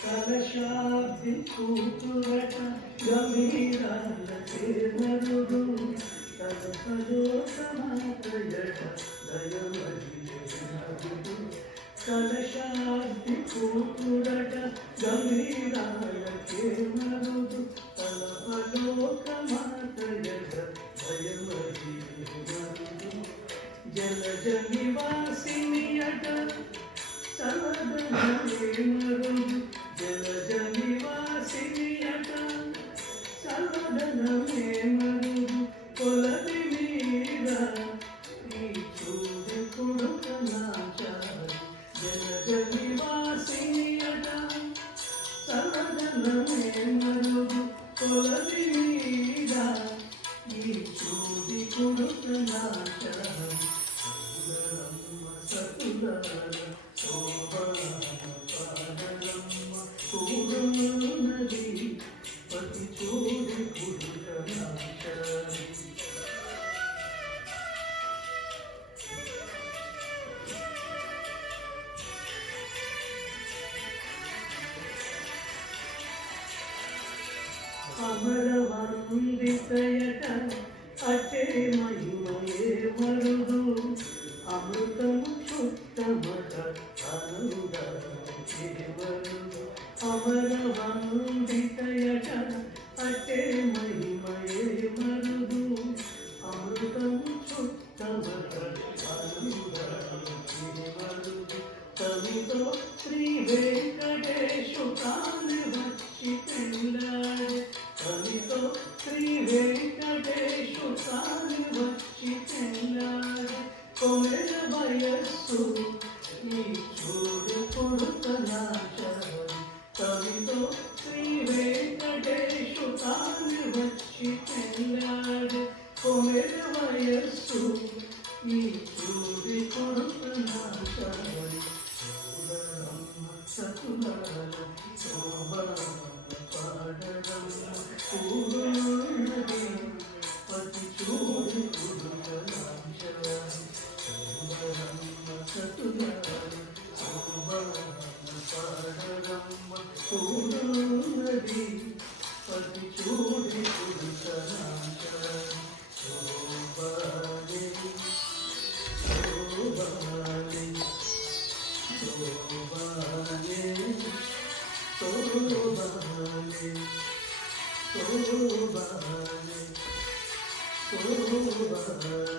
కలశాబ్ది కూతురట గంభీరాల చేమరుడు కలపలోకమాతయట దయమరిడు కలశాబ్ది కూతురట గంభీరాల చేమరుడు కలపలోకమాతయట దయమరిడు జలజ నివాసినియట సలదనమరుడు జలజ నివాసినియట సలదనమరుడు కొలది మీద ఈ చూడు కొడుకనాచారు జలజ నివాసినియట సలదనమరుడు కొలది మీద ఈ చూడు కొడుకనాచారు సతుల అమరవందితయట అటే మహిమయే మరుదు అమృతము చుట్టమట అనుగరుడు అమరవందితయట అటే మహిమయే మరుదు అమృతము చుట్టమట అనుగరుడు తమితో శ్రీ వెంకటేశు కాని వచ్చి పెళ్ళాడే తమితో శ్రీ వెంకటేశు కాని వచ్చి పెళ్ళాడే కొమెల వయస్సు నీ చూడు కొడుకనాచారు తమితో శ్రీ వెంకటేశు కాని వచ్చి పెళ్ళాడే కొమెల వయస్సు నీ చూడు కొడుకనాచారు సతులాల శోభన పాడడం పూర్ణది పతి చూడు సతులాల శోభన పాడడం పూర్ణది పతి చూడు శోభనే శోభాలే శోభాలే శోభాలే